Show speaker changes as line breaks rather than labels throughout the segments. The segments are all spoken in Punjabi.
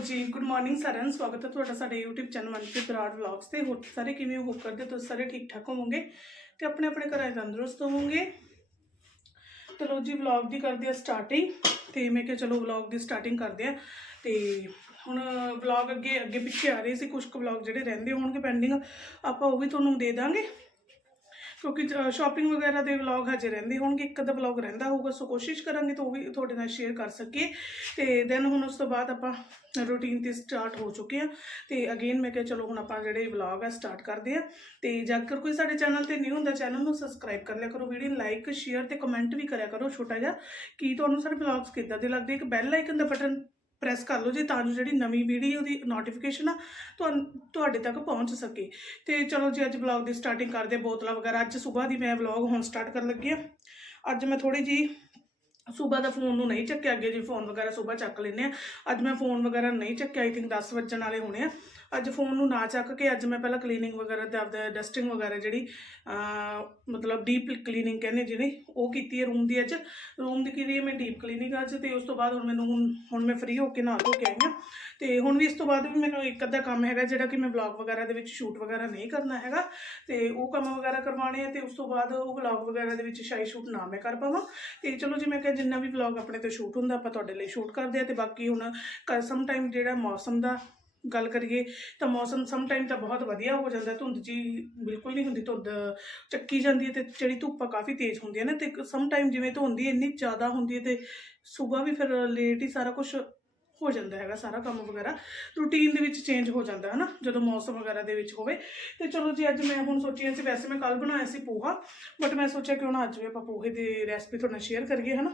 ਜੀ ਗੁੱਡ ਮਾਰਨਿੰਗ ਸਾਰਿਆਂ ਨੂੰ। ਸਵਾਗਤ ਹੈ ਤੁਹਾਡਾ ਸਾਡੇ YouTube channel Manpreet Brar vlogs ਤੇ। ਹੋਰ ਸਾਰੇ ਕਿਵੇਂ ਹੋ? ਕਰਦੇ ਤੁਸੀਂ ਸਾਰੇ ਠੀਕ ਠਾਕ ਹੋਵੋਗੇ ਤੇ ਆਪਣੇ ਆਪਣੇ ਘਰਾਂ 'ਚ ਤੰਦਰੁਸਤ ਹੋਵੋਗੇ। ਚਲੋ ਜੀ ਵਲੌਗ ਦੀ ਕਰਦੇ ਆ ਸਟਾਰਟਿੰਗ ਤੇ ਮੈਂ ਕਿਹਾ ਚਲੋ ਵਲੌਗ ਦੀ ਸਟਾਰਟਿੰਗ ਕਰਦੇ ਆ ਤੇ ਹੁਣ ਵਲੌਗ ਅੱਗੇ ਅੱਗੇ ਪਿੱਛੇ ਆ ਰਹੇ ਸੀ। ਕੁਝ ਕੁ ਵਲੌਗ ਜਿਹੜੇ ਰਹਿੰਦੇ ਹੋਣਗੇ ਪੈਂਡਿੰਗ ਆਪਾਂ ਉਹ ਵੀ ਤੁਹਾਨੂੰ ਦੇ ਦਾਂਗੇ। ਕਿਉਂਕਿ ਸ਼ਾਪਿੰਗ ਵਗੈਰਾ ਦੇ ਵਲੌਗ ਹਜੇ ਰਹਿੰਦੇ ਹੋਣਗੇ, ਇੱਕ ਅੱਧਾ ਵਲੌਗ ਰਹਿੰਦਾ ਹੋਊਗਾ, ਸੋ ਕੋਸ਼ਿਸ਼ ਕਰਾਂਗੇ ਤਾਂ ਉਹ ਵੀ ਤੁਹਾਡੇ ਨਾਲ ਸ਼ੇਅਰ ਕਰ ਸਕੀਏ। ਤੇ ਦੈਨ ਹੁਣ ਉਸ ਤੋਂ ਬਾਅਦ ਆਪਾਂ ਰੂਟੀਨ ਤੇ ਸਟਾਰਟ ਹੋ ਚੁੱਕੇ ਆ ਤੇ ਅਗੇਨ ਮੈਂ ਕਿਹਾ, ਚਲੋ ਹੁਣ ਆਪਾਂ ਜਿਹੜੇ ਵਲੌਗ ਆ ਸਟਾਰਟ ਕਰਦੇ ਆ ਤੇ ਜੇਕਰ ਕੋਈ ਸਾਡੇ ਚੈਨਲ ਤੇ ਨਿਊ ਹੁੰਦਾ ਚੈਨਲ ਨੂੰ ਸਬਸਕ੍ਰਾਈਬ ਕਰ ਲਿਆ ਕਰੋ ਵੀਡੀਓ ਨੂੰ ਲਾਈਕ ਸ਼ੇਅਰ ਤੇ ਕਮੈਂਟ ਵੀ ਕਰਿਆ ਕਰੋ, ਛੋਟਾ ਜਿਹਾ, ਕਿ ਤੁਹਾਨੂੰ ਸਾਡੇ ਵਲੌਗਸ ਕਿੱਦਾਂ ਦੇ ਲੱਗਦੇ? ਇੱਕ ਬੈਲ ਆਈਕਨ ਦਾ ਬਟਨ ਪ੍ਰੈਸ ਕਰ ਲਓ ਜੀ ਤਾਂ ਜੋ ਜਿਹੜੀ ਨਵੀਂ ਵੀਡੀਓ ਦੀ ਨੋਟੀਫਿਕੇਸ਼ਨ ਆ, ਤੁਹਾਨੂੰ, ਤੁਹਾਡੇ ਤੱਕ ਪਹੁੰਚ ਸਕੇ। ਤੇ ਚਲੋ ਜੀ, ਅੱਜ ਵਲੌਗ ਦੀ ਸਟਾਰਟਿੰਗ ਕਰਦੇ ਬੋਤਲਾਂ ਵਗੈਰਾ। ਅੱਜ ਸਵੇਰ ਦੀ ਮੈਂ ਵਲੌਗ ਹੁਣ ਸਟਾਰਟ ਕਰਨ ਲੱਗੀ ਆ ਅੱਜ ਮੈਂ ਥੋੜੀ ਜੀ ਸਵੇਰ ਦਾ ਫੋਨ ਨੂੰ ਨਹੀਂ ਚੱਕਿਆ, ਅੱਗੇ ਜੀ ਫੋਨ ਵਗੈਰਾ ਸਵੇਰ ਚੱਕ ਲੈਨੇ ਆ ਅੱਜ ਮੈਂ ਫੋਨ ਵਗੈਰਾ ਨਹੀਂ ਚੱਕਿਆ ਆਈ ਥਿੰਕ 10 ਵੱਜਣ ਵਾਲੇ ਹੋਣੇ ਆ। ਅੱਜ ਫੋਨ ਨੂੰ ਨਾ ਚੱਕ ਕੇ ਅੱਜ ਮੈਂ ਪਹਿਲਾਂ ਕਲੀਨਿੰਗ ਵਗੈਰਾ ਤੇ ਆਪਦਾ ਡਸਟਿੰਗ ਵਗੈਰਾ ਜਿਹੜੀ ਮਤਲਬ ਡੀਪ ਕਲੀਨਿੰਗ ਕਹਿੰਦੇ ਜਿਹੜੀ ਉਹ ਕੀਤੀ ਹੈ ਰੂਮ ਦੀ ਅੱਜ। ਰੂਮ ਦੀ ਕੀਤੀ ਹੈ, ਮੈਂ ਡੀਪ ਕਲੀਨਿੰਗ ਅੱਜ ਤੇ ਉਸ ਤੋਂ ਬਾਅਦ ਹੁਣ ਮੈਨੂੰ ਹੁਣ ਹੁਣ ਮੈਂ ਫ੍ਰੀ ਹੋ ਕੇ ਨਹਾ ਧੋ ਕੇ ਆਈ ਹਾਂ। ਤੇ ਹੁਣ ਵੀ ਇਸ ਤੋਂ ਬਾਅਦ ਵੀ ਮੈਨੂੰ ਇੱਕ ਅੱਧਾ ਕੰਮ ਹੈਗਾ ਜਿਹੜਾ ਕਿ ਮੈਂ ਵਲੌਗ ਵਗੈਰਾ ਦੇ ਵਿੱਚ ਸ਼ੂਟ ਵਗੈਰਾ ਨਹੀਂ ਕਰਨਾ ਹੈਗਾ। ਤੇ ਉਹ ਕੰਮ ਵਗੈਰਾ ਕਰਵਾਉਣੇ ਆ ਤੇ ਉਸ ਤੋਂ ਬਾਅਦ ਉਹ ਵਲੌਗ ਵਗੈਰਾ ਦੇ ਵਿੱਚ ਸ਼ਾਇਦ ਸ਼ੂਟ ਨਾ ਮੈਂ ਕਰ ਪਾਵਾਂ। ਤੇ ਚਲੋ ਜੀ ਮੈਂ ਕਿਹਾ ਜਿੰਨਾ ਵੀ ਵਲੌਗ ਆਪਣੇ ਤੋਂ ਸ਼ੂਟ ਹੁੰਦਾ ਆਪਾਂ ਤੁਹਾਡੇ ਲਈ ਸ਼ੂਟ ਕਰਦੇ ਆ ਤੇ ਬਾਕੀ ਹੁਣ ਸਮ ਟਾਈਮ ਜਿਹੜਾ ਮੌਸਮ ਦਾ ਗੱਲ ਕਰੀਏ ਤਾਂ ਮੌਸਮ ਸਮ ਟਾਈਮ ਤਾਂ ਬਹੁਤ ਵਧੀਆ ਹੋ ਜਾਂਦਾ, ਧੁੰਦ ਜੀ ਬਿਲਕੁਲ ਨਹੀਂ ਹੁੰਦੀ, ਧੁੰਦ ਚੱਕੀ ਜਾਂਦੀ ਹੈ ਤੇ ਜਿਹੜੀ ਧੁੱਪ ਕਾਫੀ ਤੇਜ਼ ਹੁੰਦੀ ਹੈ ਨਾ, ਤੇ ਸਮ ਟਾਈਮ ਜਿਵੇਂ ਧੁੰਦ ਹੀ ਇੰਨੀ ਜ਼ਿਆਦਾ ਹੁੰਦੀ ਹੈ ਤੇ ਸਵੇਰ ਵੀ ਫਿਰ ਲੇਟ ਹੀ ਸਾਰਾ ਕੁਝ ਹੋ ਜਾਂਦਾ ਹੈਗਾ, ਸਾਰਾ ਕੰਮ ਵਗੈਰਾ ਰੂਟੀਨ ਦੇ ਵਿੱਚ ਚੇਂਜ ਹੋ ਜਾਂਦਾ ਹੈ ਨਾ ਜਦੋਂ ਮੌਸਮ ਵਗੈਰਾ ਦੇ ਵਿੱਚ ਹੋਵੇ। ਤੇ ਚਲੋ ਜੀ, ਅੱਜ ਮੈਂ ਹੁਣ ਸੋਚਿਆ ਸੀ, ਵੈਸੇ ਮੈਂ ਕੱਲ ਬਣਾਇਆ ਸੀ ਪੋਹਾ ਬਟ ਮੈਂ ਸੋਚਿਆ ਕਿ ਹੁਣ ਅੱਜ ਵੀ ਆਪਾਂ ਪੋਹੇ ਦੀ ਰੈਸਪੀ ਤੁਹਾਡੇ ਨਾਲ ਸ਼ੇਅਰ ਕਰੀਏ ਹੈ ਨਾ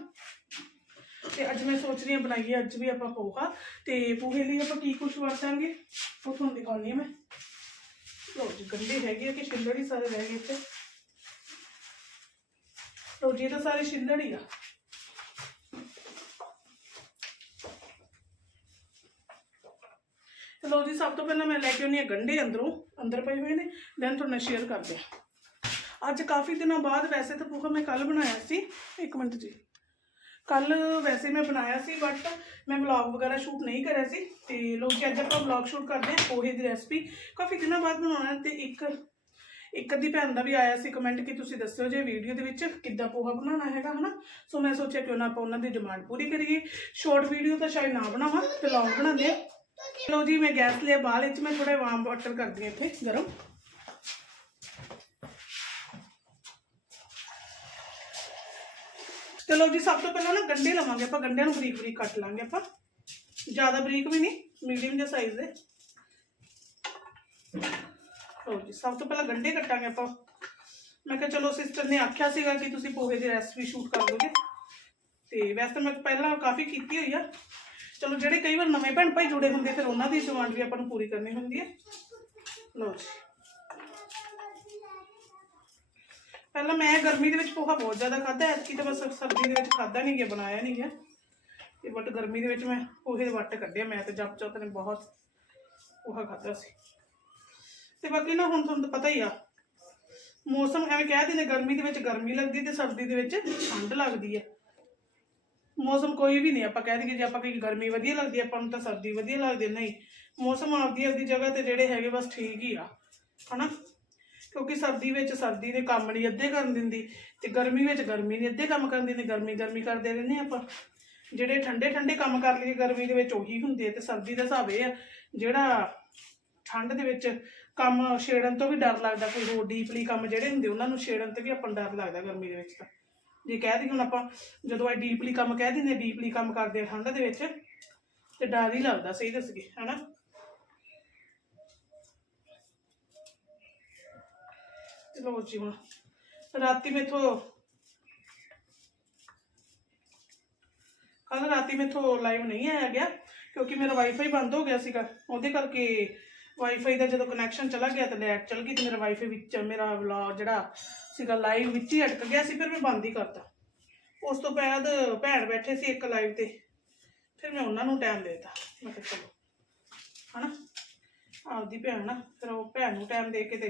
ਤੇ ਅੱਜ ਮੈਂ ਸੋਚ ਰਹੀ ਹਾਂ ਬਣਾਈਏ, ਅੱਜ ਵੀ ਆਪਾਂ ਪੋਹਾ। ਤੇ ਪੋਹੇ ਲਈ ਆਪਾਂ ਕੀ ਕੁਝ ਵਰਤਾਂਗੇ ਉਹ ਤੁਹਾਨੂੰ ਦਿਖਾਉਣੀ ਹੈ ਮੈਂ। ਲੋ ਜੀ ਗੰਡੇ ਹੈਗੇ ਆ ਕਿ ਛਿੱਲੜ ਹੀ ਸਾਰੇ ਰਹਿ ਗਏ ਇੱਥੇ। ਲੋ ਜੀ, ਇਹ ਤਾਂ ਸਾਰੇ ਛਿੱਲੜ ਹੀ ਆ। ਤੇ ਲੋ ਜੀ, ਸਭ ਤੋਂ ਪਹਿਲਾਂ ਮੈਂ ਲੈ ਕੇ ਆਉਣੀ ਆ ਗੰਡੇ ਅੰਦਰੋਂ। ਅੰਦਰ ਪਏ ਹੋਏ ਨੇ ਦੈਨ ਤੁਹਾਡੇ ਨਾਲ ਸ਼ੇਅਰ ਕਰਦੇ ਆ ਅੱਜ ਕਾਫੀ ਦਿਨਾਂ ਬਾਅਦ ਵੈਸੇ ਤਾਂ ਪੂਹਾ ਮੈਂ ਕੱਲ ਬਣਾਇਆ ਸੀ। ਇੱਕ ਮਿੰਟ ਜੀ। ਕੱਲ ਵੈਸੇ ਮੈਂ ਬਣਾਇਆ ਸੀ ਬਟ ਮੈਂ ਵਲੌਗ ਵਗੈਰਾ ਸ਼ੂਟ ਨਹੀਂ ਕਰਿਆ ਸੀ ਤੇ ਲੋਕ ਅੱਜ ਆਪਾਂ ਵਲੌਗ ਸ਼ੂਟ ਕਰਦੇ ਹਾਂ ਪੋਹੇ ਦੀ ਰੈਸਪੀ ਕਾਫੀ ਦਿਨਾਂ ਬਾਅਦ ਬਣਾਉਣਾ ਤੇ ਇੱਕ ਇੱਕ ਅੱਧੀ ਭੈਣ ਦਾ ਵੀ ਆਇਆ ਸੀ ਕਮੈਂਟ ਕਿ ਤੁਸੀਂ ਦੱਸਿਓ ਜੇ ਵੀਡੀਓ ਦੇ ਵਿੱਚ ਕਿੱਦਾਂ ਪੋਹਾ ਬਣਾਉਣਾ ਹੈਗਾ, ਹਨਾ? ਸੋ ਮੈਂ ਸੋਚਿਆ ਕਿਉਂ ਨਾ ਆਪਾਂ ਉਹਨਾਂ ਦੀ ਡਿਮਾਂਡ ਪੂਰੀ ਕਰੀਏ। ਸ਼ਾਰਟ ਵੀਡੀਓ ਤਾਂ ਸ਼ਾਇਦ ਨਾ ਬਣਾਵਾਂ ਤੇ ਲੌਂਗ ਬਣਾਉਂਦੇ ਆ ਲਓ ਜੀ, ਮੈਂ ਗੈਸ ਲਿਆ ਬਾਲ ਵਿੱਚ ਮੈਂ ਥੋੜਾ ਵਾਰਮ ਵਾਟਰ ਕਰਦੀ ਹਾਂ ਇੱਥੇ, ਗਰਮ। ਚਲੋ ਜੀ ਸਭ ਤੋਂ ਪਹਿਲਾਂ ਨਾ ਗੰਡੇ ਲਵਾਂਗੇ ਆਪਾਂ ਗੰਡਿਆਂ ਨੂੰ ਬਰੀਕ ਬਰੀਕ ਕੱਟ ਲਾਂਗੇ ਆਪਾਂ। ਜ਼ਿਆਦਾ ਬਰੀਕ ਵੀ ਨਹੀਂ ਮੀਡੀਅਮ ਜਿਹਾ ਸਾਈਜ਼ ਦੇ। ਲਓ ਜੀ, ਸਭ ਤੋਂ ਪਹਿਲਾਂ ਗੰਡੇ ਕੱਟਾਂਗੇ ਆਪਾਂ। ਮੈਂ ਕਿਹਾ ਚਲੋ ਸਿਸਟਰ ਨੇ ਆਖਿਆ ਸੀਗਾ ਕਿ ਤੁਸੀਂ ਪੋਹੇ ਦੀ ਰੈਸਪੀ ਸ਼ੂਟ ਕਰ ਦੋਗੇ। ਤੇ ਵੈਸੇ ਤਾਂ ਮੈਂ ਪਹਿਲਾਂ ਕਾਫੀ ਕੀਤੀ ਹੋਈ ਆ। ਚਲੋ ਜਿਹੜੇ ਕਈ ਵਾਰ ਨਵੇਂ ਭੈਣ ਭਾਈ ਜੁੜੇ ਹੁੰਦੇ, ਫਿਰ ਉਹਨਾਂ ਦੀ ਡਿਮਾਂਡ ਵੀ ਆਪਾਂ ਨੂੰ ਪੂਰੀ ਕਰਨੀ ਹੁੰਦੀ ਹੈ। ਲਓ ਜੀ। ਪਹਿਲਾਂ ਮੈਂ ਗਰਮੀ ਦੇ ਵਿੱਚ ਪੋਹਾ ਬਹੁਤ ਜ਼ਿਆਦਾ ਖਾਦਾ ਐਤਕੀ ਤਾਂ ਬਸ ਸਰਦੀ ਦੇ ਵਿੱਚ ਖਾਦਾ ਨਹੀਂ ਗਿਆ, ਬਣਾਇਆ ਨਹੀਂ ਗਿਆ। ਤੇ ਬਟ ਗਰਮੀ ਦੇ ਵਿੱਚ ਮੈਂ ਪੋਹੇ ਦੇ ਵੱਟ ਕੱਢਿਆ ਮੈਂ ਤੇ ਜਪ ਚੌਥ ਨੇ ਬਹੁਤ ਪੋਹਾ ਖਾਦਾ ਸੀ। ਤੇ ਬਾਕੀ ਨਾ ਹੁਣ ਤੁਹਾਨੂੰ ਤਾਂ ਪਤਾ ਹੀ ਆ, ਮੌਸਮ ਐਵੇਂ ਕਹਿ ਦਿੰਦੇ, ਗਰਮੀ ਦੇ ਵਿੱਚ ਗਰਮੀ ਲੱਗਦੀ ਤੇ ਸਰਦੀ ਦੇ ਵਿੱਚ ਠੰਡ ਲੱਗਦੀ ਹੈ ਮੌਸਮ ਕੋਈ ਵੀ ਨਹੀਂ ਆਪਾਂ ਕਹਿ ਦਈਏ ਜੇ ਆਪਾਂ ਕਹੀ ਗਰਮੀ ਵਧੀਆ ਲੱਗਦੀ ਆਪਾਂ ਨੂੰ ਤਾਂ ਸਰਦੀ ਵਧੀਆ ਲੱਗਦੀ ਨਹੀਂ। ਮੌਸਮ ਆਪਦੀ ਆਪਦੀ ਜਗ੍ਹਾ ਤੇ ਜਿਹੜੇ ਹੈਗੇ ਬਸ ਠੀਕ ਹੀ ਆ, ਹਨਾ? ਕਿਉਂਕਿ ਸਰਦੀ ਵਿੱਚ ਸਰਦੀ ਦੇ ਕੰਮ ਨਹੀਂ ਅੱਧੇ ਕਰਨ ਦਿੰਦੀ ਤੇ ਗਰਮੀ ਵਿੱਚ ਗਰਮੀ ਨਹੀਂ, ਅੱਧੇ ਕੰਮ ਕਰਨ ਦਿੰਦੀ, ਗਰਮੀ ਗਰਮੀ ਕਰਦੇ ਰਹਿੰਦੇ ਹਾਂ ਆਪਾਂ। ਜਿਹੜੇ ਠੰਡੇ ਠੰਡੇ ਕੰਮ ਕਰ ਲਈਏ, ਗਰਮੀ ਦੇ ਵਿੱਚ ਉਹੀ ਹੁੰਦੇ ਆ ਤੇ ਸਰਦੀ ਦਾ ਹਿਸਾਬ ਇਹ ਆ, ਜਿਹੜਾ ਠੰਡ ਦੇ ਵਿੱਚ ਕੰਮ ਛੇੜਨ ਤੋਂ ਵੀ ਡਰ ਲੱਗਦਾ, ਕੋਈ ਹੋਰ ਡੀਪਲੀ ਕੰਮ ਜਿਹੜੇ ਹੁੰਦੇ ਉਹਨਾਂ ਨੂੰ ਛੇੜਨ ਤੇ ਵੀ ਆਪਾਂ ਨੂੰ ਡਰ ਲੱਗਦਾ ਗਰਮੀ ਦੇ ਵਿੱਚ ਤਾਂ। ਜੇ ਕਹਿ ਦਈਏ ਹੁਣ ਆਪਾਂ, ਜਦੋਂ ਇਹ ਡੀਪਲੀ ਕੰਮ ਕਹਿ ਦਿੰਦੇ ਡੀਪਲੀ ਕੰਮ ਕਰਦੇ ਆ ਠੰਡ ਦੇ ਵਿੱਚ, ਤੇ ਡਰ ਹੀ ਲੱਗਦਾ, ਸਹੀ ਦੱਸ ਦੱਸਗੇ ਹਨਾ? ਚਲੋ ਜੀ, ਹੁਣ ਰਾਤੀ ਮੇਥੋਂ ਕੱਲ ਰਾਤੀ ਮੇਥੋਂ ਲਾਈਵ ਨਹੀਂ ਆਇਆ ਗਿਆ, ਕਿਉਂਕਿ ਮੇਰਾ ਵਾਈਫਾਈ ਬੰਦ ਹੋ ਗਿਆ ਸੀਗਾ। ਉਹਦੇ ਕਰਕੇ ਵਾਈਫਾਈ ਦਾ ਜਦੋਂ ਕਨੈਕਸ਼ਨ ਚਲਾ ਗਿਆ ਤੇ ਲਾਈਟ ਚਲ ਗਈ ਤੇ ਮੇਰਾ ਵਾਈਫਾਈ ਵਿੱਚ, ਮੇਰਾ ਵਲੌਗ ਜਿਹੜਾ ਸੀਗਾ ਲਾਈਵ ਵਿੱਚ ਹੀ ਅਟਕ ਗਿਆ ਸੀ, ਫਿਰ ਮੈਂ ਬੰਦ ਹੀ ਕਰਤਾ। ਉਸ ਤੋਂ ਬਾਅਦ ਭੈਣ ਬੈਠੇ ਸੀ ਇੱਕ ਲਾਈਵ ਤੇ, ਫਿਰ ਮੈਂ ਉਹਨਾਂ ਨੂੰ ਟਾਈਮ ਦੇਤਾ। ਮੈਂ ਕਿਹਾ ਚਲੋ, ਹਨਾ? ਆਪਦੀ ਭੈਣ ਨਾ ਫਿਰ ਉਹ ਭੈਣ ਨੂੰ ਟਾਈਮ ਦੇ ਕੇ ਤੇ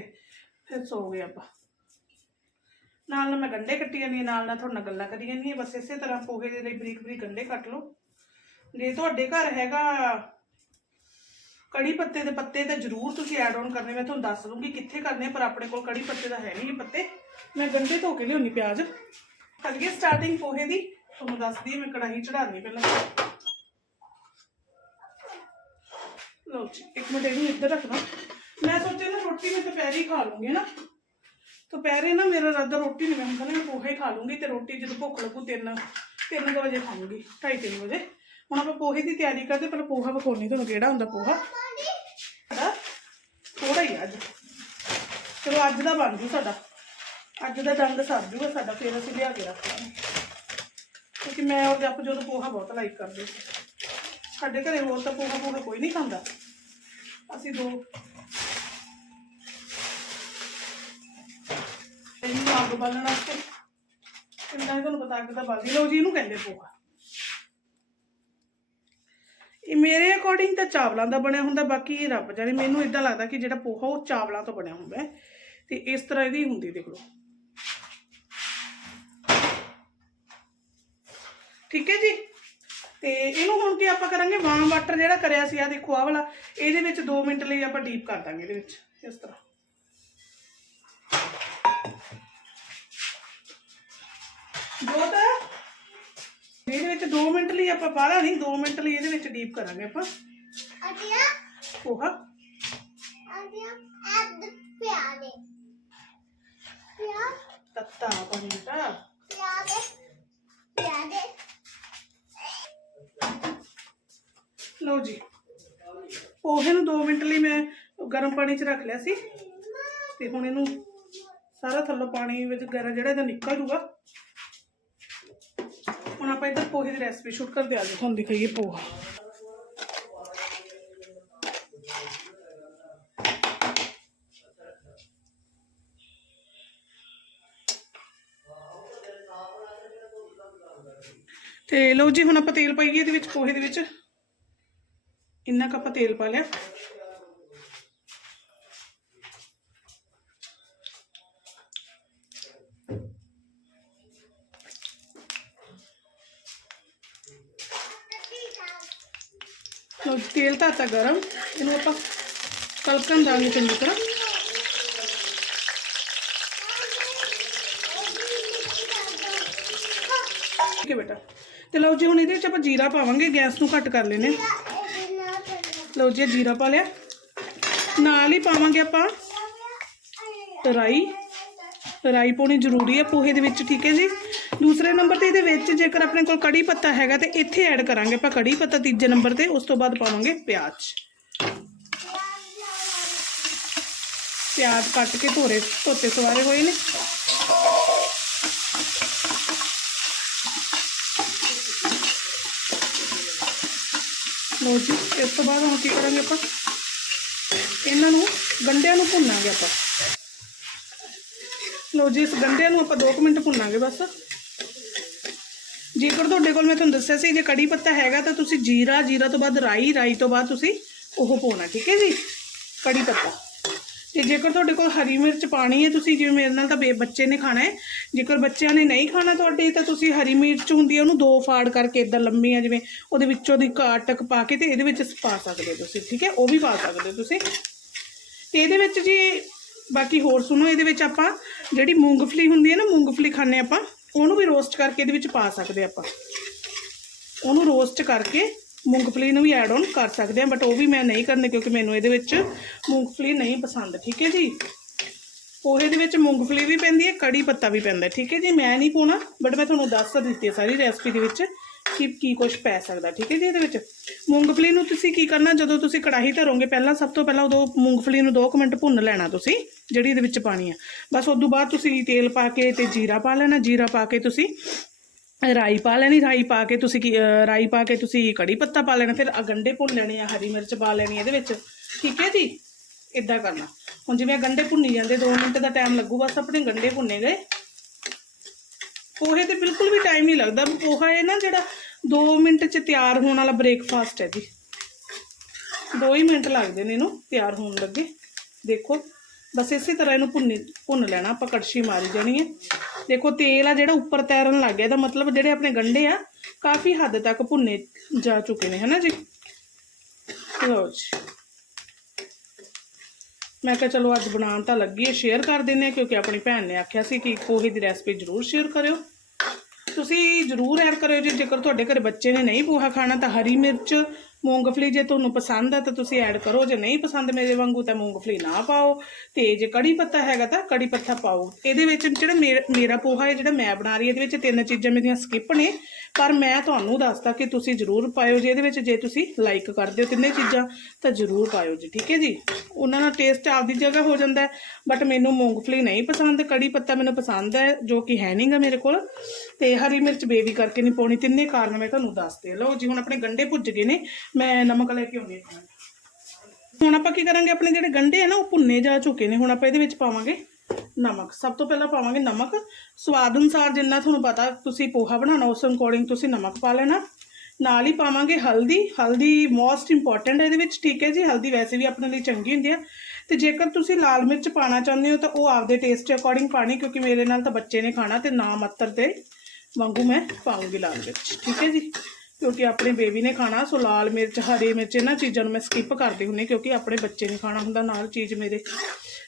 ਫਿਰ ਸੋ ਗਏ ਆਪਾਂ। ਨਾਲ ਨਾਲ ਮੈਂ ਗੰਡੇ ਕੱਟੀ ਜਾਂਦੀ ਹਾਂ, ਨਾਲ ਨਾਲ ਤੁਹਾਡੇ ਨਾਲ ਗੱਲਾਂ ਕਰੀ ਜਾਂਦੀ ਹਾਂ। ਬਸ ਇਸੇ ਤਰ੍ਹਾਂ ਪੋਹੇ ਦੇ ਲਈ ਬਰੀਕ ਬਰੀਕ ਗੰਡੇ ਕੱਟ ਲਓ। ਜੇ ਤੁਹਾਡੇ ਘਰ ਹੈਗਾ ਕੜੀ ਪੱਤੇ ਦੇ ਪੱਤੇ ਤਾਂ ਜ਼ਰੂਰ ਤੁਸੀਂ ਐਡ ਆਨ ਕਰਨੇ। ਮੈਂ ਤੁਹਾਨੂੰ ਦੱਸ ਦੂੰਗੀ ਕਿੱਥੇ ਕਰਨੇ ਪਰ ਆਪਣੇ ਕੋਲ ਕੜੀ ਪੱਤੇ ਦਾ ਹੈ ਨਹੀਂ ਪੱਤੇ। ਮੈਂ ਗੰਡੇ ਧੋ ਕੇ ਲਿਆਉਣੀ ਪਿਆਜ਼। ਕਰੀਏ ਸਟਾਰਟਿੰਗ ਪੋਹੇ ਦੀ। ਤੁਹਾਨੂੰ ਦੱਸਦੀ ਹਾਂ ਮੈਂ ਕੜਾਹੀ ਚੜਾਉਣੀ ਪਹਿਲਾਂ। ਲਓ ਜੀ ਇੱਕ ਮਿੰਟ ਇਹਨੂੰ ਇੱਧਰ ਰੱਖਣਾ ਮੈਂ ਸੋਚਿਆ ਨਾ ਰੋਟੀ ਮੈਂ ਦੁਪਹਿਰੇ ਹੀ ਖਾ ਲੂੰਗੀ ਨਾ ਦੁਪਹਿਰੇ ਨਾ ਮੇਰਾ ਰਾਦਾ ਰੋਟੀ ਨਹੀਂ ਮੈਂ ਹੁੰਦਾ ਨਾ ਮੈਂ ਪੋਹੇ ਖਾ ਲੂੰਗੀ ਤੇ ਰੋਟੀ ਜਦੋਂ ਭੁੱਖ ਲੱਗੂ ਤਿੰਨ ਤਿੰਨ ਕੁ ਵਜੇ ਖਾਵਾਂਗੀ ਢਾਈ ਤਿੰਨ ਵਜੇ। ਹੁਣ ਆਪਾਂ ਪੋਹੇ ਦੀ ਤਿਆਰੀ ਕਰਦੇ, ਪਹਿਲਾਂ ਪੋਹਾ ਵਿਖਾਉਣੀ ਤੁਹਾਨੂੰ ਕਿਹੜਾ ਹੁੰਦਾ ਪੋਹਾ? ਸਾਡਾ ਥੋੜਾ ਹੀ ਆ ਅੱਜ। ਚਲੋ ਅੱਜ ਦਾ ਬਣ ਜੂ ਸਾਡਾ। ਅੱਜ ਦਾ ਡੰਗ ਸਰ ਜੂਗਾ ਸਾਡਾ, ਫਿਰ ਅਸੀਂ ਲਿਆ ਕੇ ਰੱਖ ਲਾਂਗੇ ਕਿਉਂਕਿ ਮੈਂ ਔਰ ਜੱਪ ਜਦੋਂ ਪੋਹਾ ਬਹੁਤ ਲਾਈਕ ਕਰਦੇ ਸਾਡੇ ਘਰੇ ਹੋਰ ਤਾਂ ਪੋਹਾ ਪੋਹਾ ਕੋਈ ਨਹੀਂ ਖਾਂਦਾ। ਅਸੀਂ ਦੋ ਅੱਗ ਬਾਲਣ ਵਾਸਤੇ। ਕਿੰਨਾ ਹੀ ਤੁਹਾਨੂੰ ਪਤਾ ਅੱਗ ਤਾਂ ਬਲਦੀ ਲਓ ਜੀ, ਇਹਨੂੰ ਕਹਿੰਦੇ ਪੋਹਾ। ਇਹ ਮੇਰੇ ਅਕੋਰਡਿੰਗ ਤਾਂ ਚਾਵਲਾਂ ਦਾ ਬਣਿਆ ਹੁੰਦਾ, ਬਾਕੀ ਇਹ ਰੱਬ ਜਾਣੇ, ਮੈਨੂੰ ਇਦਾਂ ਲੱਗਦਾ ਕਿ ਜਿਹੜਾ ਪੋਹਾ ਉਹ ਚਾਵਲਾਂ ਤੋਂ ਬਣਿਆ ਹੁੰਦਾ ਤੇ ਇਸ ਤਰ੍ਹਾਂ ਇਹਦੀ ਹੁੰਦੀ, ਦੇਖ ਲਓ। ਠੀਕ ਹੈ ਜੀ? ਤੇ ਇਹਨੂੰ ਹੁਣ ਕੀ ਆਪਾਂ ਕਰਾਂਗੇ? ਵਾਮ ਵਾਟਰ ਜਿਹੜਾ ਕਰਿਆ ਸੀ ਆ ਦੇਖੋ, ਆਹ ਵਾਲਾ। ਇਹਦੇ ਵਿੱਚ 2 ਮਿੰਟ ਲਈ ਆਪਾਂ ਡੀਪ ਕਰ ਦਾਂਗੇ, ਇਹਦੇ ਵਿੱਚ, ਇਸ ਤਰ੍ਹਾਂ। ਜੋਤ ਇਹਦੇ ਵਿੱਚ 2 ਮਿੰਟ ਲਈ ਆਪਾਂ ਬਾਹਲਾ ਨਹੀਂ 2 ਮਿੰਟ ਲਈ ਇਹਦੇ ਵਿੱਚ ਡੀਪ ਕਰਾਂਗੇ ਆਪਾਂ।
ਅਧਿਆ
ਪੋਹਾ।
ਅਧਿਆ ਐਡ ਪਿਆਰੇ ਪਿਆ
ਤੱਤਾ ਪਾਣੀ ਬੇਟਾ
ਪਿਆਰੇ ਪਿਆਰੇ
ਲਓ ਜੀ। ਪੋਹੇ ਨੂੰ 2 ਮਿੰਟ ਲਈ ਮੈਂ ਗਰਮ ਪਾਣੀ 'ਚ ਰੱਖ ਲਿਆ ਸੀ। ਤੇ ਹੁਣ ਇਹਨੂੰ ਸਾਰਾ ਥੱਲੋਂ ਪਾਣੀ ਵਿੱਚ ਗਰਾ ਜਿਹੜਾ ਇਹਦਾ ਨਿਕਲ ਜੂਗਾ। ਹੁਣ ਆਪਾਂ ਇੱਧਰ ਪੋਹੇ ਦੀ ਰੈਸਪੀ ਸ਼ੂਟ ਕਰਦੇ ਆ। ਜੀ ਤੁਹਾਨੂੰ ਦਿਖਾਈਏ ਪੋਹਾ। ਤੇ ਲਓ ਜੀ, ਹੁਣ ਆਪਾਂ ਤੇਲ ਪਾਈਏ ਇਹਦੇ ਵਿੱਚ, ਪੋਹੇ ਦੇ ਵਿੱਚ। ਇੰਨਾ ਕੁ ਆਪਾਂ ਤੇਲ ਪਾ ਲਿਆ। ਲਓ ਜੀ, ਤੇਲ ਧਾਤਾ ਗਰਮ। ਇਹਨੂੰ ਆਪਾਂ ਕਲਕਣ ਦਾਂਗੇ ਚੰਗੀ ਤਰ੍ਹਾਂ। ਠੀਕ ਹੈ ਬੇਟਾ। ਤੇ ਲਓ ਜੀ ਹੁਣ ਇਹਦੇ ਵਿੱਚ ਆਪਾਂ ਜੀਰਾ ਪਾਵਾਂਗੇ ਗੈਸ ਨੂੰ ਘੱਟ ਕਰ ਲੈਨੇ
ਇਹਦੇ
ਲਓ ਜੀ ਜੀਰਾ ਪਾ ਲਿਆ। ਨਾਲ ਹੀ ਪਾਵਾਂਗੇ ਆਪਾਂ ਰਾਈ। ਰਾਈ ਪਾਉਣੀ ਜ਼ਰੂਰੀ ਹੈ ਪੋਹੇ ਦੇ ਵਿੱਚ ਠੀਕ ਹੈ ਜੀ। ਦੂਸਰੇ ਨੰਬਰ ਤੇ ਇਹਦੇ ਵਿੱਚ ਜੇਕਰ ਆਪਣੇ ਕੋਲ ਕੜੀ ਪੱਤਾ ਹੈਗਾ ਤੇ ਇੱਥੇ ਐਡ ਕਰਾਂਗੇ ਆਪਾਂ ਕੜੀ ਪੱਤਾ ਤੀਜੇ ਨੰਬਰ ਤੇ, ਉਸ ਤੋਂ ਬਾਅਦ ਪਾਵਾਂਗੇ ਪਿਆਜ਼। ਪਿਆਜ਼ ਕੱਟ ਕੇ ਧੋਰੇ, ਧੋਤੇ ਸਵਾਰੇ ਹੋਏ ਨੇ। ਲੋ ਜੀ, ਇਸ ਤੋਂ ਬਾਅਦ ਹੁਣ ਕੀ ਕਰਾਂਗੇ ਆਪਾਂ? ਇਹਨਾਂ ਨੂੰ ਗੰਢਿਆਂ ਨੂੰ ਭੁੰਨਾਂਗੇ ਆਪਾਂ। ਲੋ ਜੀ, ਇਸ ਗੰਢਿਆਂ ਨੂੰ ਆਪਾਂ 2 ਮਿੰਟ ਭੁੰਨਾਂਗੇ ਬਸ। ਜੇਕਰ ਤੁਹਾਡੇ ਕੋਲ ਮੈਂ ਤੁਹਾਨੂੰ ਦੱਸਿਆ ਸੀ, ਜੇ ਕੜੀ ਪੱਤਾ ਹੈਗਾ ਤਾਂ ਤੁਸੀਂ ਜੀਰਾ ਜੀਰਾ ਤੋਂ ਬਾਅਦ ਰਾਈ ਰਾਈ ਤੋਂ ਬਾਅਦ ਤੁਸੀਂ ਉਹ ਪਾਉਣਾ, ਠੀਕ ਹੈ ਜੀ? ਕੜੀ ਪੱਤਾ। ਤੇ ਜੇਕਰ ਤੁਹਾਡੇ ਕੋਲ ਹਰੀ ਮਿਰਚ ਪਾਣੀ ਹੈ, ਤੁਸੀਂ ਜਿਵੇਂ ਮੇਰੇ ਨਾਲ ਤਾਂ ਬੇ ਬੱਚੇ ਨੇ ਖਾਣਾ ਹੈ, ਜੇਕਰ ਬੱਚਿਆਂ ਨੇ ਨਹੀਂ ਖਾਣਾ ਤੁਹਾਡੇ, ਤਾਂ ਤੁਸੀਂ ਹਰੀ ਮਿਰਚ ਹੁੰਦੀ ਹੈ, ਉਹਨੂੰ ਦੋ ਫਾੜ ਕਰਕੇ ਇਦਾਂ ਲੰਮੀਆਂ ਜਿਵੇਂ ਉਹਦੇ ਵਿੱਚੋਂ ਦੀ ਕਾਟਕ ਪਾ ਕੇ ਤੇ ਇਹਦੇ ਵਿੱਚ ਪਾ ਸਕਦੇ ਹੋ ਤੁਸੀਂ, ਠੀਕ ਹੈ? ਉਹ ਵੀ ਪਾ ਸਕਦੇ ਹੋ ਤੁਸੀਂ। ਤੇ ਇਹਦੇ ਵਿੱਚ ਜੀ, ਬਾਕੀ ਹੋਰ ਸੁਣੋ, ਇਹਦੇ ਵਿੱਚ ਆਪਾਂ ਜਿਹੜੀ ਮੂੰਗਫਲੀ ਹੁੰਦੀ ਹੈ ਨਾ, ਮੂੰਗਫਲੀ ਖਾਂਦੇ ਆਪਾਂ ਉਹਨੂੰ ਵੀ ਰੋਸਟ ਕਰਕੇ ਇਹਦੇ ਵਿੱਚ ਪਾ ਸਕਦੇ ਆਪਾਂ। ਉਹਨੂੰ ਰੋਸਟ ਕਰਕੇ ਮੂੰਗਫਲੀ ਨੂੰ ਵੀ ਐਡ ਆਨ ਕਰ ਸਕਦੇ ਆ ਬਟ ਉਹ ਵੀ ਮੈਂ ਨਹੀਂ ਕਰਨੇ ਕਿਉਂਕਿ ਮੈਨੂੰ ਇਹਦੇ ਵਿੱਚ ਮੂੰਗਫਲੀ ਨਹੀਂ ਪਸੰਦ, ਠੀਕ ਹੈ ਜੀ? ਪੋਹੇ ਦੇ ਵਿੱਚ ਮੂੰਗਫਲੀ ਵੀ ਪੈਂਦੀ ਹੈ, ਕੜੀ ਪੱਤਾ ਵੀ ਪੈਂਦਾ ਠੀਕ ਹੈ ਜੀ? ਮੈਂ ਨਹੀਂ ਪਾਉਣਾ ਬਟ ਮੈਂ ਤੁਹਾਨੂੰ ਦੱਸ ਦਿੱਤੀ ਹੈ ਸਾਰੀ ਰੈਸਪੀ ਦੇ ਵਿੱਚ। ਕਿ, ਕੀ ਕੁਝ ਪੈ ਸਕਦਾ, ਠੀਕ ਹੈ ਜੀ ਇਹਦੇ ਵਿੱਚ? ਮੂੰਗਫਲੀ ਨੂੰ ਤੁਸੀਂ ਕੀ ਕਰਨਾ, ਜਦੋਂ ਤੁਸੀਂ ਕੜਾਹੀ ਧਰੋਗੇ, ਪਹਿਲਾਂ ਸਭ ਤੋਂ ਪਹਿਲਾਂ ਉਦੋਂ ਮੂੰਗਫਲੀ ਨੂੰ 2 ਮਿੰਟ ਭੁੰਨ ਲੈਣਾ ਤੁਸੀਂ, ਜਿਹੜੀ ਇਹਦੇ ਵਿੱਚ ਪਾਣੀ ਆ। ਬਸ ਉਸ ਤੋਂ ਬਾਅਦ ਤੁਸੀਂ ਤੇਲ ਪਾ ਕੇ ਤੇ ਜੀਰਾ ਪਾ ਲੈਣਾ, ਜੀਰਾ ਪਾ ਕੇ ਤੁਸੀਂ ਰਾਈ ਪਾ ਲੈਣੀ, ਰਾਈ ਪਾ ਕੇ ਤੁਸੀਂ ਰਾਈ ਪਾ ਕੇ ਤੁਸੀਂ ਕੜੀ ਪੱਤਾ ਪਾ ਲੈਣਾ, ਫਿਰ ਆਹ ਭੁੰਨ ਲੈਣੇ ਆ, ਹਰੀ ਮਿਰਚ ਪਾ ਲੈਣੀ ਇਹਦੇ ਵਿੱਚ, ਠੀਕ ਹੈ ਜੀ? ਇਦਾਂ ਕਰਨਾ। ਹੁਣ ਜਿਵੇਂ ਆਹ ਗੰਢੇ ਭੁੰਨੀ ਜਾਂਦੇ 2 ਮਿੰਟ ਦਾ ਟਾਈਮ ਲੱਗੂ, ਬਸ ਆਪਣੇ ਗੰਢੇ ਭੁੰਨੇ ਗਏ। ਪੋਹੇ ਤੇ ਬਿਲਕੁਲ ਵੀ ਟਾਈਮ ਨਹੀਂ ਲੱਗਦਾ, ਪੋਹਾ ਇਹ ਨਾ ਜਿਹੜਾ 2 ਮਿੰਟ ਚ ਤਿਆਰ ਹੋਣ ਵਾਲਾ ਬ੍ਰੇਕਫਾਸਟ ਹੈ ਜੀ। 2 ਹੀ ਮਿੰਟ ਲੱਗਦੇ ਨੇ ਇਹਨੂੰ ਤਿਆਰ ਹੋਣ ਲੱਗੇ। ਦੇਖੋ, ਬਸ ਇਸੇ ਤਰ੍ਹਾਂ ਇਹਨੂੰ ਭੁੰਨੀ, ਭੁੰਨ ਲੈਣਾ, ਆਪਾਂ ਕੜਛੀ ਮਾਰੀ ਜਾਣੀ ਹੈ। ਦੇਖੋ, ਤੇਲ ਆ ਜਿਹੜਾ ਉੱਪਰ ਤੈਰਨ ਲੱਗ ਗਿਆ, ਇਹਦਾ ਮਤਲਬ ਜਿਹੜੇ ਆਪਣੇ ਗੰਢੇ ਆ, ਕਾਫੀ ਹੱਦ ਤੱਕ ਭੁੰਨੇ ਜਾ ਚੁੱਕੇ ਨੇ, ਹਨਾ ਜੀ? ਲਓ ਜੀ। ਮੈਂ ਕਿਹਾ ਚਲੋ, ਅੱਜ ਬਣਾਉਣ ਤਾਂ ਲੱਗੀ ਹੈ ਸ਼ੇਅਰ ਕਰ ਦਿੰਨੇ ਹਾਂ, ਕਿਉਂਕਿ ਆਪਣੀ ਭੈਣ ਨੇ ਆਖਿਆ ਸੀ ਕਿ ਪੋਹੇ ਦੀ ਰੈਸਪੀ ਜ਼ਰੂਰ ਸ਼ੇਅਰ ਕਰਿਓ। ਤੁਸੀਂ ਜ਼ਰੂਰ ਐਡ ਕਰਿਓ ਜੀ। ਜੇਕਰ ਤੁਹਾਡੇ ਘਰੇ ਬੱਚੇ ਨੇ ਨਹੀਂ ਪੋਹਾ ਖਾਣਾ, ਤਾਂ ਹਰੀ ਮਿਰਚ ਮੂੰਗਫਲੀ ਜੇ ਤੁਹਾਨੂੰ ਪਸੰਦ ਹੈ ਤਾਂ ਤੁਸੀਂ ਐਡ ਕਰੋ, ਜੇ ਨਹੀਂ ਪਸੰਦ ਮੇਰੇ ਵਾਂਗੂ ਤਾਂ ਮੂੰਗਫਲੀ ਨਾ ਪਾਓ। ਤੇ ਜੇ ਕੜੀ ਪੱਤਾ ਹੈਗਾ ਤਾਂ ਕੜੀ ਪੱਤਾ ਪਾਓ। ਇਹਦੇ ਵਿੱਚ ਜਿਹੜਾ ਮੇਰਾ ਮੇਰਾ ਪੋਹਾ ਹੈ, ਜਿਹੜਾ ਮੈਂ ਬਣਾ ਰਹੀ ਹਾਂ, ਇਹਦੇ ਵਿੱਚ ਤਿੰਨ ਚੀਜ਼ਾਂ ਮੇਰੀਆਂ ਸਕਿਪ ਨੇ। ਪਰ ਮੈਂ ਤੁਹਾਨੂੰ ਦੱਸਦਾ ਕਿ ਤੁਸੀਂ ਜ਼ਰੂਰ ਪਾਇਓ, ਜੇ ਇਹਦੇ ਵਿੱਚ ਜੇ ਤੁਸੀਂ ਲਾਈਕ ਕਰਦੇ ਹੋ ਤਿੰਨੇ ਚੀਜ਼ਾਂ, ਤਾਂ ਜ਼ਰੂਰ ਪਾਇਓ ਜੀ, ਠੀਕ ਹੈ ਜੀ? ਉਹਨਾਂ ਦਾ ਟੇਸਟ ਆਪਦੀ ਜਗ੍ਹਾ ਹੋ ਜਾਂਦਾ ਬਟ ਮੈਨੂੰ ਮੂੰਗਫਲੀ ਨਹੀਂ ਪਸੰਦ, ਕੜੀ ਪੱਤਾ ਮੈਨੂੰ ਪਸੰਦ ਹੈ, ਜੋ ਕਿ ਹੈ ਨਹੀਂਗਾ ਮੇਰੇ ਕੋਲ। ਤੇ ਹਰੀ ਮਿਰਚ ਬੇਬੀ ਕਰਕੇ ਨਹੀਂ ਪਾਉਣੀ, ਤਿੰਨੇ ਕਾਰਨ ਮੈਂ ਤੁਹਾਨੂੰ ਦੱਸਦੇ ਲਓ ਜੀ, ਹੁਣ ਆਪਣੇ ਗੰਡੇ ਭੁੱਜ ਗਏ ਨੇ। ਮੈਂ ਨਮਕ ਲੈ ਕੇ ਆਉਂਦੀ ਹਾਂ। ਹੁਣ ਆਪਾਂ ਕੀ ਕਰਾਂਗੇ, ਆਪਣੇ ਜਿਹੜੇ ਗੰਢੇ ਆ ਨਾ, ਉਹ ਭੁੰਨੇ ਜਾ ਚੁੱਕੇ ਨੇ। ਹੁਣ ਆਪਾਂ ਇਹਦੇ ਵਿੱਚ ਪਾਵਾਂਗੇ ਨਮਕ। ਸਭ ਤੋਂ ਪਹਿਲਾਂ ਪਾਵਾਂਗੇ ਨਮਕ। ਸਵਾਦ ਅਨੁਸਾਰ ਜਿੰਨਾ ਤੁਹਾਨੂੰ ਪਤਾ, ਤੁਸੀਂ ਪੋਹਾ ਬਣਾਉਣਾ, ਉਸ ਅਕੋਰਡਿੰਗ ਤੁਸੀਂ ਨਮਕ ਪਾ ਲੈਣਾ। ਨਾਲ ਹੀ ਪਾਵਾਂਗੇ ਹਲਦੀ। ਹਲਦੀ ਮੋਸਟ ਇੰਪੋਰਟੈਂਟ ਹੈ ਇਹਦੇ ਵਿੱਚ, ਠੀਕ ਹੈ ਜੀ? ਹਲਦੀ ਵੈਸੇ ਵੀ ਆਪਣੇ ਲਈ ਚੰਗੀ ਹੁੰਦੀ ਹੈ ਤੇ ਜੇਕਰ ਤੁਸੀਂ ਲਾਲ ਮਿਰਚ ਪਾਣਾ ਚਾਹੁੰਦੇ ਹੋ, ਤਾਂ ਉਹ ਆਪਦੇ ਟੇਸਟ ਦੇ ਅਕੋਰਡਿੰਗ ਪਾਣੀ ਕਿਉਂਕਿ ਮੇਰੇ ਨਾਲ ਤਾਂ ਬੱਚੇ ਨੇ ਖਾਣਾ ਤੇ ਨਾ ਮੱਤਰ ਦੇ ਵਾਂਗੂ ਮੈਂ ਪਾਉਂਗੀ ਲਾਲ ਮਿਰਚ। ਠੀਕ ਹੈ ਜੀ? ਕਿਉਂਕਿ ਆਪਣੇ ਬੇਬੀ ਨੇ ਖਾਣਾ, ਸੋ ਲਾਲ ਮਿਰਚ, ਹਰੀ ਮਿਰਚ, ਇਹਨਾਂ ਚੀਜ਼ਾਂ ਨੂੰ ਮੈਂ ਸਕਿਪ ਕਰਦੀ ਹੁੰਦੀ ਕਿਉਂਕਿ ਆਪਣੇ ਬੱਚੇ ਨੇ ਖਾਣਾ ਹੁੰਦਾ, ਨਾਲ ਚੀਜ਼ ਮੇਰੇ।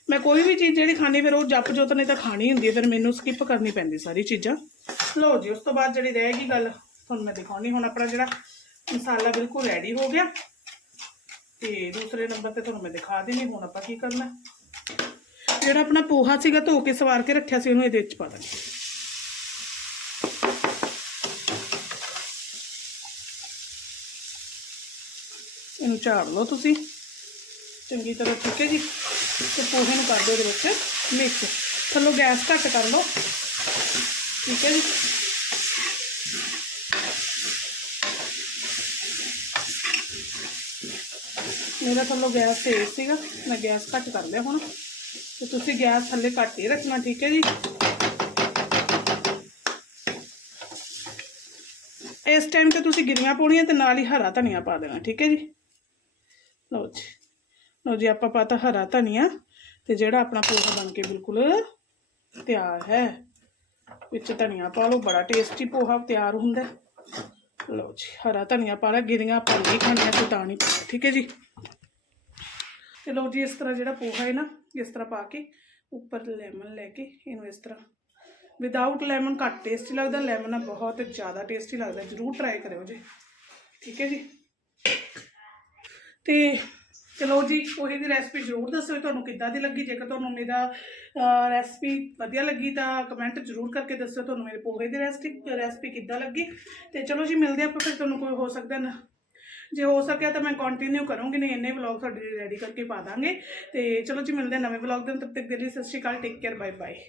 ਮੈਂ ਕੋਈ ਵੀ ਚੀਜ਼ ਜਿਹੜੀ ਖਾਣੀ, ਫਿਰ ਉਹ ਜੱਪ ਜੋਤ ਨੇ ਤਾਂ ਖਾਣੀ ਹੁੰਦੀ ਹੈ, ਫਿਰ ਮੈਨੂੰ ਸਕਿਪ ਕਰਨੀ ਪੈਂਦੀ ਸਾਰੀ ਚੀਜ਼ਾਂ। ਲਓ ਜੀ, ਉਸ ਤੋਂ ਬਾਅਦ ਜਿਹੜੀ ਰਹਿ ਗਈ ਗੱਲ, ਤੁਹਾਨੂੰ ਮੈਂ ਦਿਖਾਉਣੀ, ਹੁਣ ਆਪਣਾ ਜਿਹੜਾ ਮਸਾਲਾ ਬਿਲਕੁਲ ਰੈਡੀ ਹੋ ਗਿਆ। ਤੇ ਦੂਸਰੇ ਨੰਬਰ ਤੇ ਤੁਹਾਨੂੰ ਮੈਂ ਦਿਖਾ ਦੇਣੀ ਹੁਣ ਆਪਾਂ ਕੀ ਕਰਨਾ ਜਿਹੜਾ ਆਪਣਾ ਪੋਹਾ ਸੀਗਾ, ਧੋ ਕੇ ਸਵਾਰ ਕੇ ਰੱਖਿਆ ਸੀ, ਉਹਨੂੰ ਇਹਦੇ ਵਿੱਚ ਪਾ ਦੇਣਾ ਇਹਨੂੰ ਝਾੜ ਲਓ ਤੁਸੀਂ। ਚੰਗੀ ਤਰ੍ਹਾਂ ਠੀਕ ਹੈ ਜੀ। ਤੇ ਪੋਹੇ ਨੂੰ ਕਰ ਦਿਓ ਇਹਦੇ ਵਿੱਚ ਮਿਕਸ ਥੱਲੋਂ ਗੈਸ ਘੱਟ ਕਰ ਲਓ। ਠੀਕ ਹੈ ਜੀ। ਮੇਰਾ ਥੱਲੋਂ ਗੈਸ ਤੇਜ਼ ਸੀਗਾ। ਮੈਂ ਗੈਸ ਘੱਟ ਕਰ ਲਿਆ ਹੁਣ। ਤੇ ਤੁਸੀਂ ਗੈਸ ਥੱਲੇ ਘੱਟ ਹੀ ਰੱਖਣਾ, ਠੀਕ ਹੈ ਜੀ। ਇਸ ਟਾਈਮ ਤੇ ਤੁਸੀਂ ਗਿਰੀਆਂ ਪਾਉਣੀਆਂ ਤੇ ਨਾਲ ਹੀ ਹਰਾ ਧਨੀਆ ਪਾ ਦੇਣਾ, ਠੀਕ ਹੈ ਜੀ। ਲਓ ਜੀ। ਲਓ ਜੀ, ਆਪਾਂ ਪਾਤਾ ਹਰਾ ਧਨੀਆ ਤੇ ਜਿਹੜਾ ਆਪਣਾ ਪੋਹਾ ਬਣ ਕੇ ਬਿਲਕੁਲ ਤਿਆਰ ਹੈ। ਵਿੱਚ ਧਨੀਆ ਪਾ ਲਓ, ਬੜਾ ਟੇਸਟੀ ਪੋਹਾ ਤਿਆਰ ਹੁੰਦਾ ਲਓ ਜੀ, ਹਰਾ ਧਨੀਆ ਪਾ ਲਿਆ, ਗਿਰੀਆਂ ਆਪਾਂ ਨਹੀਂ ਖਾਣੀਆਂ ਤੇ ਤਾਂ ਨਹੀਂ ਠੀਕ ਹੈ ਜੀ। ਤੇ ਲਓ ਜੀ, ਇਸ ਤਰ੍ਹਾਂ ਜਿਹੜਾ ਪੋਹਾ ਹੈ ਨਾ, ਇਸ ਤਰ੍ਹਾਂ ਪਾ ਕੇ ਉੱਪਰ ਲੈਮਨ ਲੈ ਕੇ ਇਹਨੂੰ ਇਸ ਤਰ੍ਹਾਂ। ਵਿਦਆਊਟ ਲੈਮਨ ਘੱਟ ਟੇਸਟੀ ਲੱਗਦਾ ਲੈਮਨ ਨਾਲ ਬਹੁਤ ਜ਼ਿਆਦਾ ਟੇਸਟੀ ਲੱਗਦਾ, ਜਰੂਰ ਟਰਾਈ ਕਰਿਓ ਜੀ। ਠੀਕ ਹੈ ਜੀ। ਤੇ ਚਲੋ ਜੀ, ਉਹੀ ਦੀ ਰੈਸਪੀ ਜ਼ਰੂਰ ਦੱਸਿਓ ਤੁਹਾਨੂੰ ਕਿੱਦਾਂ ਦੀ ਲੱਗੀ। ਜੇਕਰ ਤੁਹਾਨੂੰ ਮੇਰਾ ਰੈਸਪੀ ਵਧੀਆ ਲੱਗੀ ਤਾਂ ਕਮੈਂਟ ਜ਼ਰੂਰ ਕਰਕੇ ਦੱਸਿਓ ਤੁਹਾਨੂੰ ਮੇਰੇ ਪੋਹੇ ਦੀ ਰੈਸਪੀ ਰੈਸਪੀ ਕਿੱਦਾਂ ਲੱਗੀ। ਤੇ ਚਲੋ ਜੀ, ਮਿਲਦੇ ਆਪਾਂ ਫਿਰ ਤੁਹਾਨੂੰ ਕੋਈ ਹੋ ਸਕਦਾ ਨਾ। ਜੇ ਹੋ ਸਕਿਆ ਤਾਂ ਮੈਂ ਕੰਟੀਨਿਊ ਕਰੂੰਗੀ, ਨਹੀਂ ਇੰਨੇ ਵਲੌਗ ਤੁਹਾਡੇ ਲਈ ਰੈਡੀ ਕਰਕੇ ਪਾ ਦਾਂਗੇ। ਤੇ ਚਲੋ ਜੀ, ਮਿਲਦੇ ਹਾਂ ਨਵੇਂ ਵਲੌਗ ਦੇ ਤਬ ਤੱਕ ਦੇ ਲਈ। ਸਤਿ ਸ਼੍ਰੀ ਅਕਾਲ ਟੇਕ ਕੇਅਰ ਬਾਏ ਬਾਏ